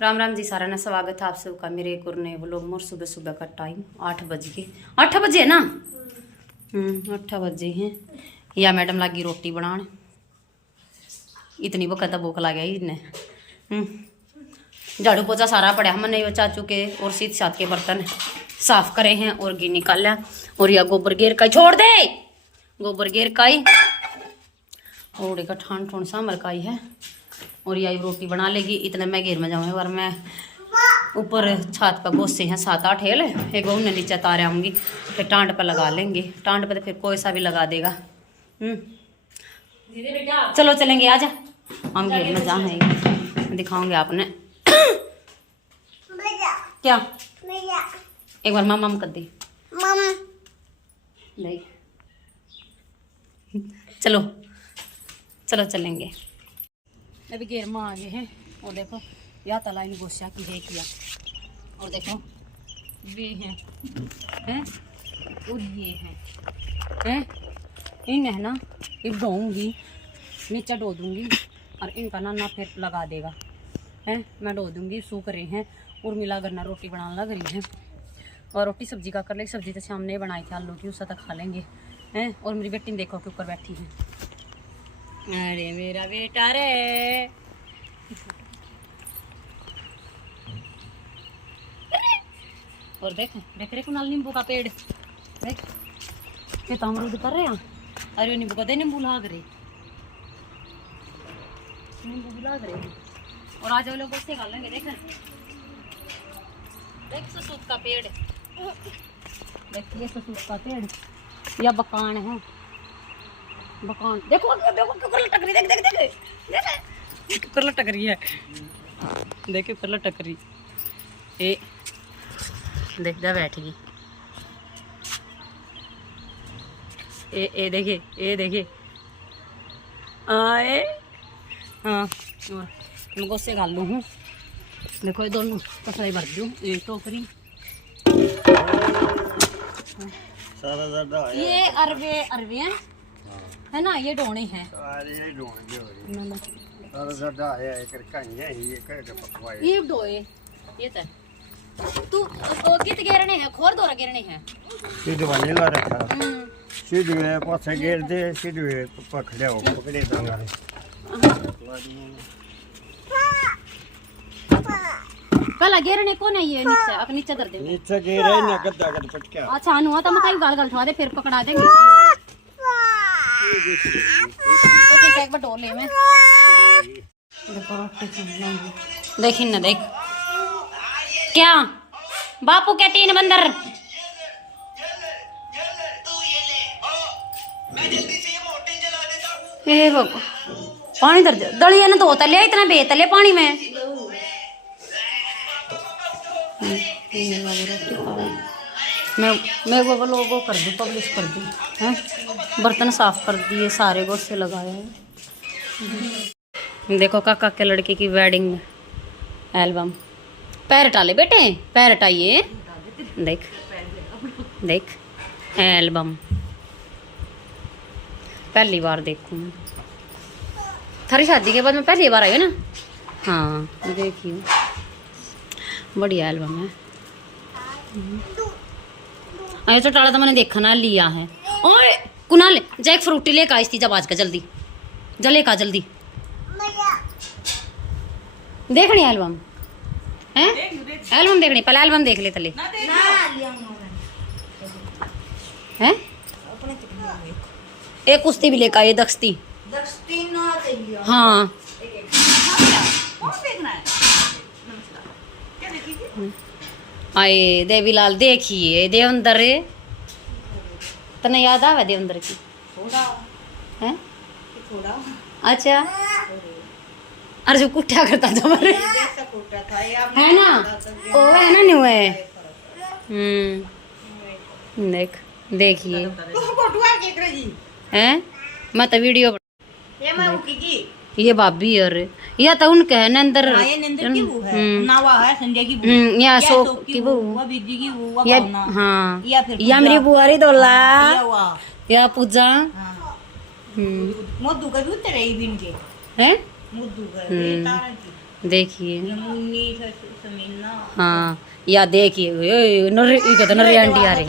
राम राम जी सारा ना स्वागत है आप सबका मेरे एक और नए व्लॉग में। सुबह सुबह का टाइम 8 बज के 8 बजे ना 8 बजे हैं। या मैडम लगी रोटी बनाने। इतनी वक्त भूख लग गई इन्हें। झाड़ू पोछा सारा पड़ा हमने चाचू के और सीध साथ के बर्तन साफ करे हैं और घी निकाला। और यह गोबर गेर का छोड़ दे, गोबर गेर का ही और का ठान ठोन सांभर का ही है। और यही रोटी बना लेगी। इतने मैं घेर में जाऊँगी और मैं ऊपर छत पर गोसे हैं 7-8 हेल एक उन्हें नीचे तारे आऊँगी फिर टांड पर लगा लेंगे। टांड पर तो फिर कोई सा भी लगा देगा। चलो चलेंगे आजा हम घेर में जाएंगे दिखाऊंगे आपने क्या एक बार मामा कर दी नहीं। चलो चलो चलेंगे। अभी घेर में आ गए हैं और देखो या तला इन गोशिया की है किया और देखो वे हैं और ये हैं इन है ना ये ढोऊंगी नीचे डो दूंगी और इनका ना फिर लगा देगा हैं। मैं डो दूंगी सूख रहे हैं और मिला करना रोटी बनाने लग रही है। और रोटी सब्जी का कर लेगी। सब्जी तो सामने बनाई थी आलू की उससे तक खा लेंगे हैं। और मेरी बेटी देखो के ऊपर बैठी है। अरे मेरा बेटा रे और देख देख रे कुनाल नींबू का पेड़ देख ये तो अमरूद कर रहे हैं। अरे नींबू का दे नींबू लाग रहे नींबू लाग रहे और आज वो लोग उससे खा लेंगे। देख देख ससूत का पेड़ देखिए ससूत का पेड़ या बकान है बकान। देखो देखो कुकर लटक रही देख देख देख देख कुकर लटक रही है देखिए कुकर लटक रही ए देख जा बैठ गई ए देखिए आए हाँ मैं गोसे गाल लूँ हूँ। देखो ये दोनों कपड़े भर दूँ एक टोकरी ये अरवे अरवे हैं है ना ये डोने हैं ये डोए ये तो तू कित घेरने हैं खोर दोरा घेरने हैं सीध वाले ला रखा सीध में पासे घेर दे सीध में पकड़े हो पकड़े दोगा पहला घेरने कौन है ये नीचे अब नीचे कर दे नीचे घेर है ना गद्दा कर पटका। अच्छा अनुआ तो मकाई गाल गाल उठा दे फिर पकड़ा देंगे। तो ठीक है एक बार डोल ले मैं देखो रोटी देखी ना देख क्या बापू के 3 बंदर ए बाबू पानी दर दलिया ना धो तले इतना बेतले पानी में मैं वो लोगो कर दूँ पब्लिश कर दूँ हैं। बर्तन साफ कर दिए सारे गोसे लगाए हैं। देखो काका के लड़के की वेडिंग एल्बम पैर टाले बेटे पैर टाइए देख देख एल्बम पहली बार देखूँ मैं थारी शादी के बाद मैं पहली बार आई हूँ ना। हाँ देखिए बढ़िया एल्बम है। अरे तो टाला तो मैंने देखा ना लिया है। और कुनाल जैक फ्रूटी लेकर आई थी जब आज का जल्दी जले का जल्दी देखनी एल्बम है एल्बम देखनी पहले एल्बम देख ले तले हैं। एक कुश्ती भी लेकर आई दख्ती हाँ आए देवीलाल देखिए देवंदर तने याद आवे देवंदर की हैं अच्छा अरे जो कुट्टा करता था मरे है ना ओ है ना न्यू है देख देखिए हैं मैं तो वीडियो ये भाभी और या तो उनके है नंदर या शोक की बहू या हाँ या मेरी बुआरी दोला या पूजा मोदू का भी उतर रही बिन के हैं देखिए हाँ, या देखिए नरी आंटी आ रही।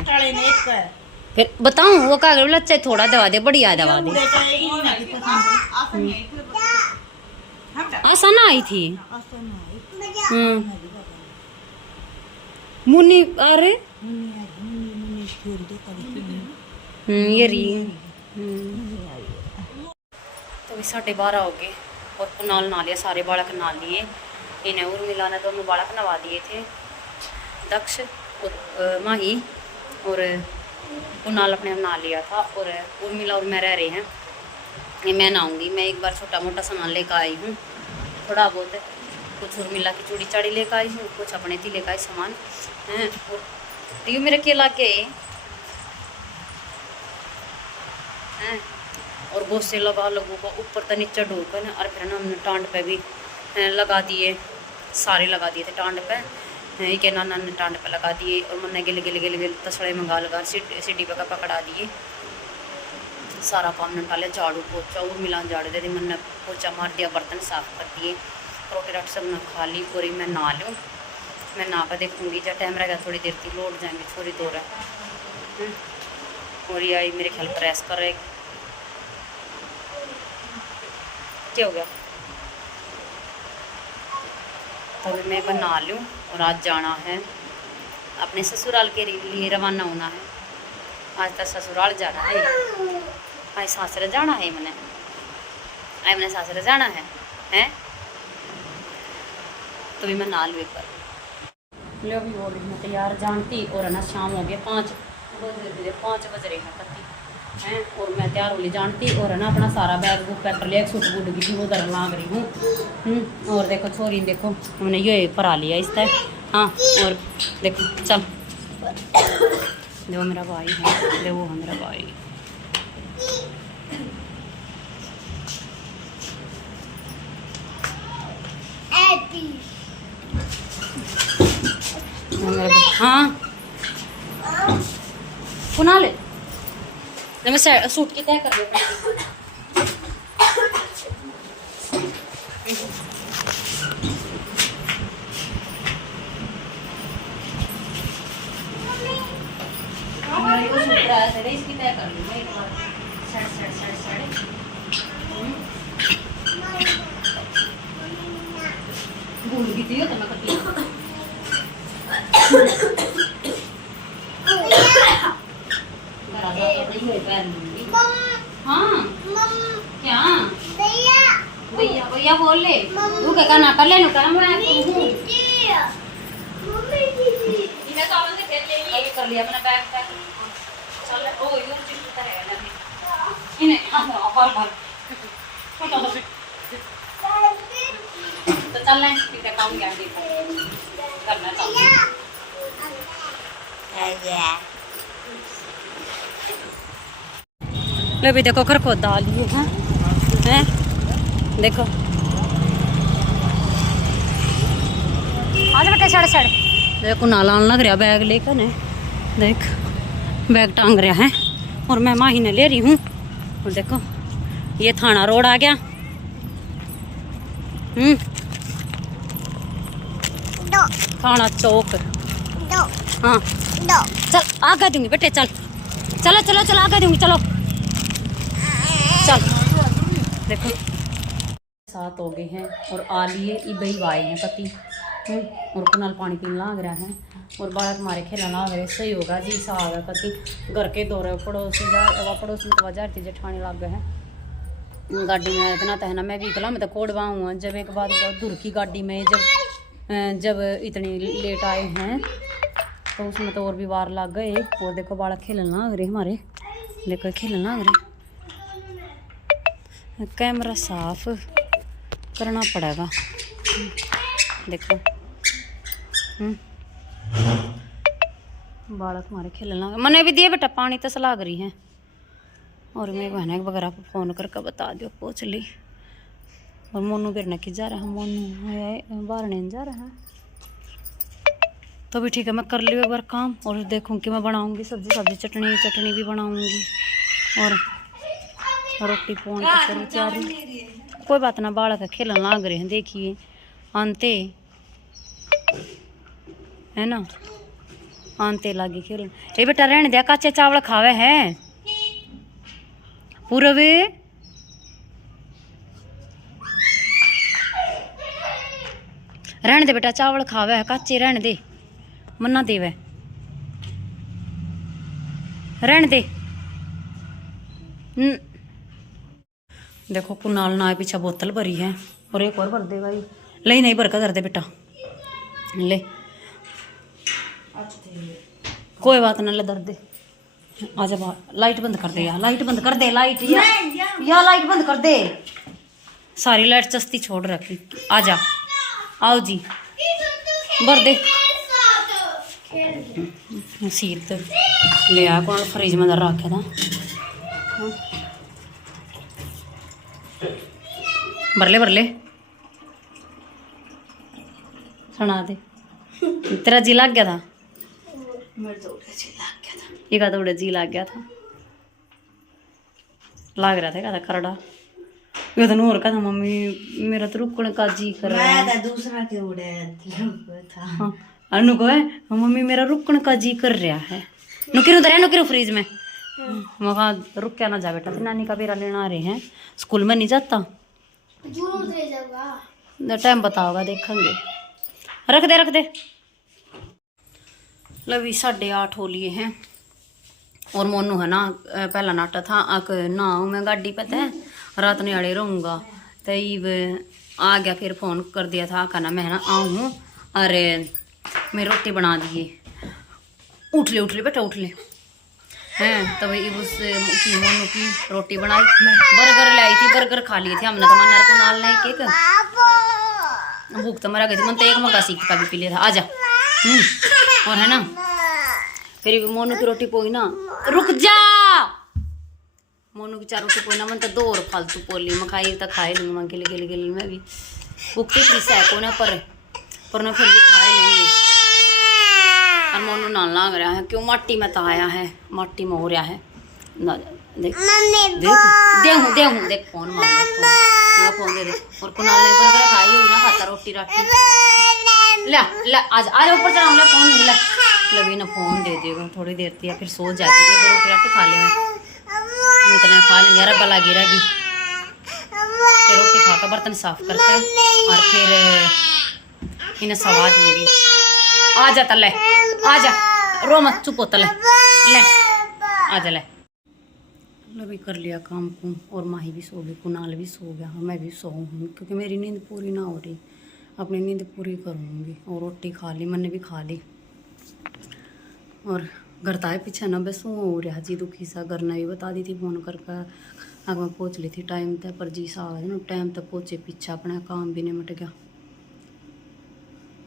फिर बताऊं वो कागज लच्चे थोड़ा दवा दे, बढ़िया दवा दे। आसाना आई थी। मुन्नी अरे ये रही। तो भी 12:30 हो गए और कुनाल नहा लिया, सारे बालक नहा लिए। इन्हें उर्मिला ने दोनों बालक नवा दिए थे, दक्ष और माही, और कुनाल अपने नहा लिया था। और उर्मिला और मैं रह रहे हैं। ये मैं नहाऊंगी। मैं एक बार छोटा मोटा सामान लेकर आई हूँ, थोड़ा बहुत, कुछ उर्मिला की चूड़ी चाड़ी लेकर आई हूँ, कुछ अपने थी लेकर आई सामान हैं। और ये मेरे केला के हैं, और बहुत से लगा लोगों को ऊपर तक नीचे ढोकर और फिर ना हमने टांड पे भी लगा दिए, सारे लगा दिए थे टांड पे। एक नाना ने टांड पे लगा दिए और मैंने गिले गिले गिले गिले तसड़े मंगा लगा सीढ़ी पे पकड़ा दिए। सारा काम निपटा लिया, झाड़ू पोछा और मिलान झाड़ू दे दी, मैंने पोछा मार दिया, बर्तन साफ कर दिए, रोटी राटी सब ने खा ली। पूरी मैं नहा लूँ, मैं नहा कर देखूँगी जब टाइम रहेगा थोड़ी देर थी लौट जाएंगे, थोड़ी दूर है। और ये आई मेरे ख्याल प्रेस कर रहे, क्या हो गया। तभी मैं बना लूँ और आज जाना है अपने ससुराल के लिए, रवाना होना है। आज तक ससुराल जाना है, आज सासरे जाना है, मैंने सासरे जाना है हैं। तो भी मैं ना लूँ एक बार लो भी हो रही मैं तैयार जानती। और है ना शाम हो गया 5 बज रहे हैं कत्ती हैं, और मैं तैयार होली जानती। और है ना अपना सारा बैग बुक पैक कर लिया, एक सूट बूट की थी वो दर लाग रही हूँ। और देखो छोरी देखो हमने ये परा लिया इस तरह। हाँ और देखो चल, देखो मेरा भाई है, देखो है मेरा भाई। हाँ पुना ले, मैं सूट की तय कर दूँ। इसकी तय कर लूँ एक बार, भूल गई थी तो मैं करती हाँ क्या भैया भैया बोल ले तू क्या ना कर ले काम कर लिया अपना बैग पैक। चल ओ यूं चिपकता है ना इन्हें भर तो चल ना ठीक है काम क्या देखो करना चाहिए। ले भी देखो खरखोद डाल लिए हैं देखो आज बेटे छड़ देखो नाला लग रहा बैग लेकर ने, देख बैग टांग रहा है। और मैं माही ने ले रही हूँ। और देखो ये थाना रोड आ गया। थाना चौक। हाँ चल आगे दूंगी बेटे, चल चलो चलो चलो आगे दूंगी, चलो चल। देखो 7 हो गए हैं और आ लिए इबई आए हैं पति। और कुनाल पानी पीने लाग रहा है और बालक हमारे खेलना लाग रहे। सही होगा जी साग है पति घर के दौरे पड़ोसी पड़ोस में तो वजह थी जेठानी लाग गए हैं गाड़ी में इतना तहना। मैं भी कला मैं तो कोड़वा हूँ जब एक बार दूर की गाड़ी में जब इतनी लेट आए हैं तो उसमें तो और भी वार लग गए। और देखो बालक खेलने लाग रहे हमारे, देखो खेलने लाग रहे। कैमरा साफ करना पड़ेगा देखो। बालक हमारे खेलना मैंने भी दिए बेटा पानी तो लाग रही है। और मेरी बहन वगैरह को फ़ोन करके बता दियो पूछ ली। और मोनू बिरना की जा रहा है, मोनू बाहर नहीं जा रहा है तो भी ठीक है। मैं कर लियो एक बार काम और देखूँ कि मैं बनाऊँगी सब्जी चटनी भी बनाऊँगी और रोटी पोन कर रही। कोई बात ना बालक खेलन लाग रहे हैं देखिए। आंते है ना, आंते लागे खेल। ए बेटा रहने दिया, काचे चावल खावे है पूरब। रहने दे बेटा, चावल खावे है काचे, रहने दे, मन्ना देवे, रहने दे। देखो कुनाल ना पीछे बोतल भरी है और एक और भर दे भाई। ले नहीं भर का कर दे बेटा, ले कोई बात ना, ले दर्द दे। आजा बाहर, लाइट बंद कर दे यार, लाइट बंद कर दे, लाइट या लाइट बंद कर दे, सारी लाइट चस्ती छोड़ रखी। आजा, आओ जी, भर दे। सील तो ले आ, कौन फ्रिज में रखा था। भर ले सुना दे। तेरा जी लग गया था, ये तो जी लग गया था, लग रहा था खरड़ा। ये तो नूर का था, मम्मी मेरा तो रुकने का जी कर रहा है। दूसरा के उड़े था। हाँ, अनु को है मम्मी मेरा रुकने का जी कर रहा है। नुकिरो फ्रिज में। वहाँ रुक क्या ना जा बेटा, नानी का बेरा लेना आ रहे हैं, स्कूल में नहीं जाता। टाइम बताओगा, देखेंगे। रख दे। लवी 8:30 हो लिए हैं और मोनू है ना, पहला नाटा था ना मैं गाड़ी पता है रात ने अड़े रहूँगा, तब आ गया, फिर फ़ोन कर दिया था कहना मैं ना आऊँ, अरे मैं रोटी बना दिए। उठ ले बेटा, उठ ले हैं। तब उस की मोनू की रोटी बनाई, बर्गर लाई थी, बर्गर खा लिए थे हमने, तो मन्नर को नाल नहीं केक, भूख तो मरा गई थी, मन तो एक मगा सीख का भी पी लिया था। आजा। और है ना, फिर मोनू की रोटी पोई ना, रुक जा, मोनू की 4 रोटी पोई ना, मन तो 2 और फालतू पोली मैं खाई तो खाए लूँगी, मैं गिली मैं भी भूख थी सैको ना, पर ना फिर भी खाए लेंगे। और मोनू ना लग रहा है, क्यों माटी में तो आया है, माटी में हो रहा है ना। देख देख फोन मांगा, फोन दे दे। और कुनाल ने बर्गर खाई होगी ना, खाता रोटी ले आज ऊपर चढ़ाऊँ, ले फोन ले, लवी ना फोन दे देगा थोड़ी देर थी, या फिर सो जाएगी, रोटी खा ले इतना खा लेंगे, रब्बा लगी रहेगी। फिर रोटी खाकर बर्तन साफ करके और फिर इन्हें सवा दूंगी। आ जा तले, आ जा, रो मत, चुप हो तले, ले आ जा, ले भी कर लिया काम को। और माही भी सो गई, कुनाल भी सो गया, मैं भी सोऊँ क्योंकि मेरी नींद पूरी ना हो रही, अपनी नींद पूरी करूँगी। और रोटी खा ली, मैंने भी खा ली। और घर ताए पीछे ना बस हो रहा जी दुखी सा, घर ने भी बता दी थी फोन करके, अगर मैं पहुँच ली थी टाइम तक, पर जी सा ना टाइम तक पहुँचे, पीछा अपना काम भी नहीं मिट गया।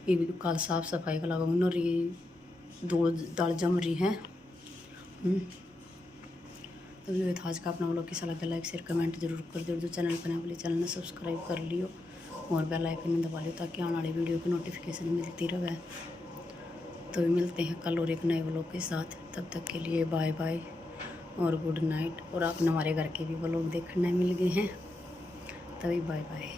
ये भी कल साफ सफाई का लगा न रही, धूल दाल जम रही है। तो ये था आज का अपना व्लॉग, कैसा लगा लाइक शेयर कमेंट जरूर कर दो। जो चैनल पर बोले चैनल ने सब्सक्राइब कर लियो और बेल आइकन दबा लियो, ताकि आने वाली वीडियो की नोटिफिकेशन मिलती रहे। तो मिलते हैं कल और एक नए व्लॉग के साथ, तब तक के लिए बाय बाय और गुड नाइट। और आपने हमारे घर के भी व्लॉग देखने मिल गए हैं, तभी बाय बाय।